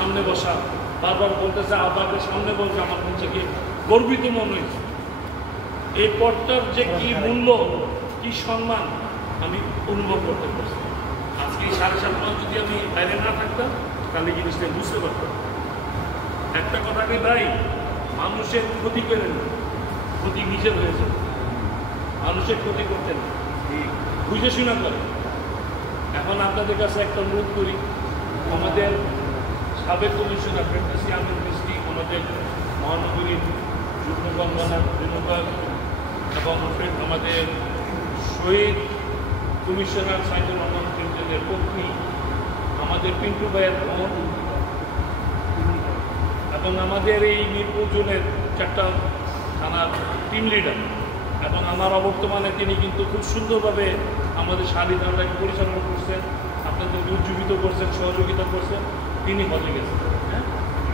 সামনে বসা, বারবার বলতেছে আব্বাকে সামনে বলছে, আমার হচ্ছে কি গর্বিত মনে হয়েছে। এই পদটার যে কি মূল্য, কি সম্মান আমি অনুভব করতে পারছি। আজকে 7.5 মাস যদি আমি বাইরে না থাকতাম তাহলে জিনিসটা বুঝতে পারতাম। একটা কথাকে ভাই, মানুষের ক্ষতি করেন, ক্ষতি নিজের হয়েছে। মানুষের ক্ষতি করতেন বুঝে শোনা করে। এখন আপনাদের কাছে একটা অনুরোধ করি, আমাদের সাবেক কমিশনার প্রেসিডেন্সি আমির মিস্ত্রি, আমাদের মহানগরীর যুগ্ম কনভেনর বিনোদন এবং আমাদের শহীদ কমিশনার সাইদুর রহমান প্রিন্সের পত্নী, আমাদের পিন্টু ভাইয়ের বোন এবং আমাদের এই মিরপুর জোনের 4টা থানার টিম লিডার এবং আমার অবর্তমানে তিনি কিন্তু খুব সুন্দরভাবে আমাদের শালীনতাকে পরিচালনা করছেন, আপনাদেরকে উজ্জীবিত করছেন, সহযোগিতা করছেন। তিনি হজে গেছেন, হ্যাঁ,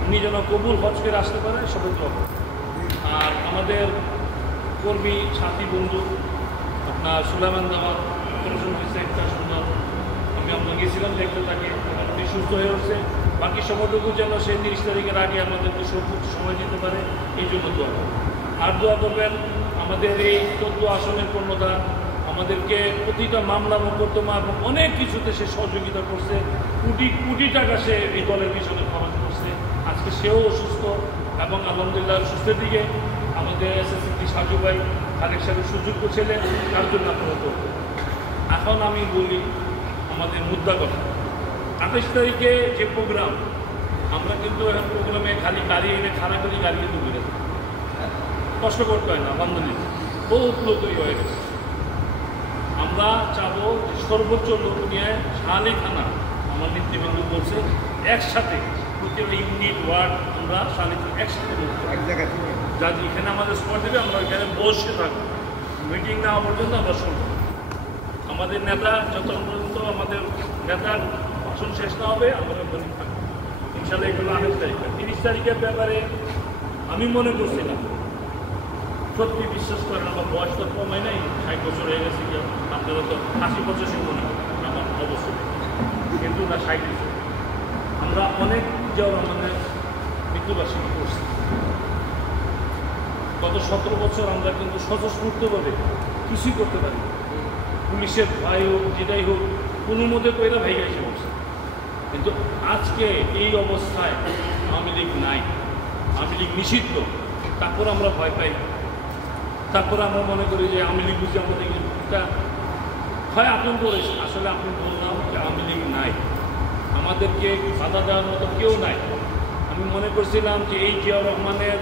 উনি যেন কবুল হজ করে আসতে পারে সবাই দোয়া করবেন। আর আমাদের কর্মী সাথী বন্ধু আপনার সুলাইমান দাওয়াত অপারেশন হয়েছে একটা সুন্দর, আমরা গেছিলাম দেখতে তাকে, উনি সুস্থ হয়ে উঠছে। বাকি সময়টুকু যেন সে 30 তারিখের আগে আমাদেরকে সময় দিতে পারে, এই জন্য দোয়া করবেন। আর দোয়া করবেন আমাদের এই 14 আসনের পূর্ণতা, আমাদেরকে প্রতিটা মামলা মোকদ্দমা এবং অনেক কিছুতে সে সহযোগিতা করছে। কোটি কোটি টাকা সে এই দলের পিছনে খরচ করছে। আজকে সেও অসুস্থ এবং আলহামদুলিল্লাহ সুস্থের দিকে। আমাদের এসএসসি সাজু ভাই খালেক সাহেবের সুযোগ্য ছেলে, তার জন্য আপনারা করবেন। এখন আমি বলি আমাদের মুদ্রা কথা। 28 তারিখে যে প্রোগ্রাম, আমরা কিন্তু এখন প্রোগ্রামে খালি গাড়ি এনে খানা করি, গাড়ি কিন্তু ঘুরে কষ্ট করতে হয় না, আলহামদুলিল্লাহ বহুত লোক তৈরি হয়ে গেছে। আমরা চাবো সর্বোচ্চ লোক নিয়ে শাহালি থানা, আমার নেতৃবৃন্দ বলছে একসাথে প্রতিটা ইউনিট ওয়ার্ড আমরা শাহালি থানা একসাথে এক জায়গায় যা এখানে আমাদের সময় দেবে, আমরা ওইখানে বসে থাকবো, মিটিং না হওয়া পর্যন্ত আমরা শুনবো। আমাদের নেতা যতক্ষণ পর্যন্ত আমাদের নেতার ভাষণ শেষ না হবে আমরা ওখানে থাকবো ইনশাল্লাহ। এগুলো 28 তারিখ। 30 তারিখের ব্যাপারে আমি মনে করছিলাম, সত্যি বিশ্বাস করেন আমার বয়স তো কম হয় নাই, 60 বছর হয়ে গেছে, কি আপনারা তো 80 বছর মনে হয় আমার অবশ্যই, কিন্তু না 60 বছর। আমরা অনেক জিয়াউর রহমানের মৃত্যুবার্ষিকী করছি। গত 17 বছর আমরা কিন্তু স্বতঃস্ফূর্তভাবে কিছুই করতে পারি, পুলিশের ভয় হোক যেটাই হোক কোনো মধ্যে কইরা ভেঙে এসে বসে। কিন্তু আজকে এই অবস্থায় আওয়ামী লীগ নাই, আওয়ামী লীগ নিষিদ্ধ, তারপর আমরা ভয় পাই। তারপরে আমরা মনে করি যে আওয়ামী লীগ বুঝি আমাদের একটা ভয় আতঙ্ক রয়েছে। আসলে আপনি বললাম যে আওয়ামী লীগ নাই, আমাদেরকে বাধা দেওয়ার মতো কেউ নাই। আমি মনে করছিলাম যে এই জিয়াউর রহমানের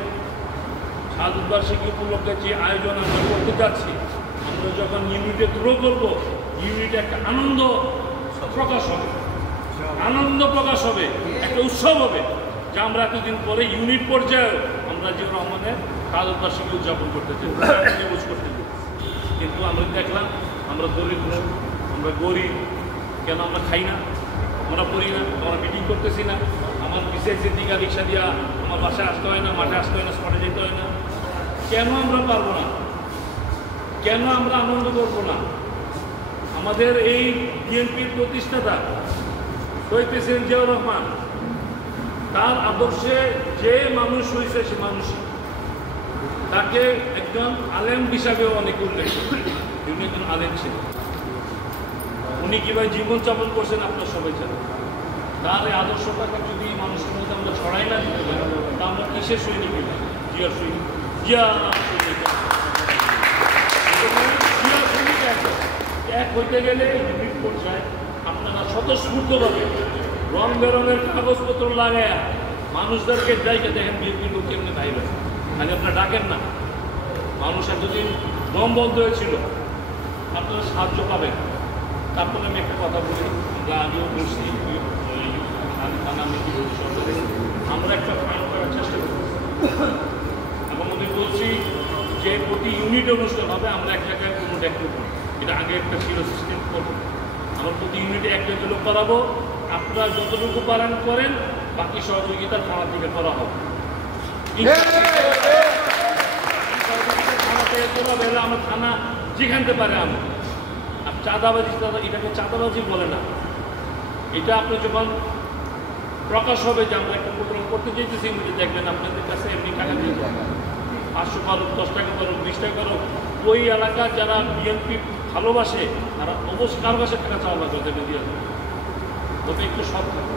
শাহাদত বার্ষিকী উপলক্ষে যে আয়োজন আমরা করতে যাচ্ছি, আমরা যখন ইউনিটে থ্রো করবো, ইউনিটে একটা আনন্দ প্রকাশ হবে, একটা উৎসব হবে, যে আমরা এতদিন পরে ইউনিট পর্যায়ে আমরা জিয়াউর রহমানের শাহাদত বার্ষিকী উদযাপন করতে চাই, কিন্তু আমরা দেখলাম আমরা দরিদ্র, আমরা গরিব, কেন আমরা খাই না, আমরা পড়ি না, আমরা মিটিং করতেছি না, আমার বিশেষ দিকা রিক্সা দিয়া আমার বাসায় আসতে হয় না, মাঠে আসতে হয় না, স্পটে যেতে হয় না। কেন আমরা পারবো না? কেন আমরা আনন্দ করবো না? আমাদের এই বিএনপির প্রতিষ্ঠাতা শহীদ প্রেসিডেন্ট জিয়াউর রহমান, তার আদর্শে যে মানুষ হয়েছে সে মানুষই, তাকে একজন আলেম হিসাবেও অনেকে উল্লেখ করেন, উনি একজন আলেম ছিলেন। উনি কীভাবে জীবনযাপন করছেন আপনার সবাই জানেন। তার এই আদর্শটাকে যদি মানুষের মধ্যে আমরা ছড়াই না দিতে পারি, তা আমরা কিসের সৈনিক হইলাম? জিয়ার সৈনিক, জিয়া সৈনিক এক হইতে গেলে ইউনিট পর্যায়ে আপনারা স্বতঃস্ফূর্তভাবে রং বেরঙের কাগজপত্র লাগায় মানুষদেরকে যাইকে দেখেন বিএনপি লোক কেমনি ভাইবে, খালি আপনারা ডাকেন না। মানুষ এতদিন দম বন্ধ হয়েছিল, আপনারা সাহায্য পাবেন। তারপরে আমি একটা কথা বলি, আমরা আগেও বলছি, আমরা একটা ফাইন করার চেষ্টা করি এবং আমি বলছি যে প্রতি ইউনিট অনুষ্ঠান হবে, আমরা এক জায়গায় কোনো ডেকো করি, এটা আগে একটা ছিল সিস্টেম করবো। আমরা প্রতি ইউনিটে একটা লোক করাবো, আপনারা যতটুকু পারেন করেন, বাকি সহযোগিতা থানা থেকে করা হবে। আমরা থানা যেখানতে পারে আমি চাঁদাবাজি, এটাকে চাঁদাবাজি বলে না। এটা আপনি যখন প্রকাশ হবে যে আমরা একটা প্রোগ্রাম করতে চাইতেছি, এমনি দেখবেন আপনাদের কাছে এমনি টাকা দিয়ে যাবে, 500 পারুক, 10 টাকা পারুক, 20 টাকা পারুক, ওই এলাকার যারা বিএনপি ভালোবাসে তারা অবশ্যই কারো কাছে টাকা চাওয়া লাগবে দেবে দিয়ে দেবে। তবে একটু সৎ থাকবে,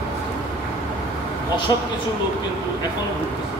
অসৎ কিছু লোক কিন্তু এখনও ঘুরতেছে।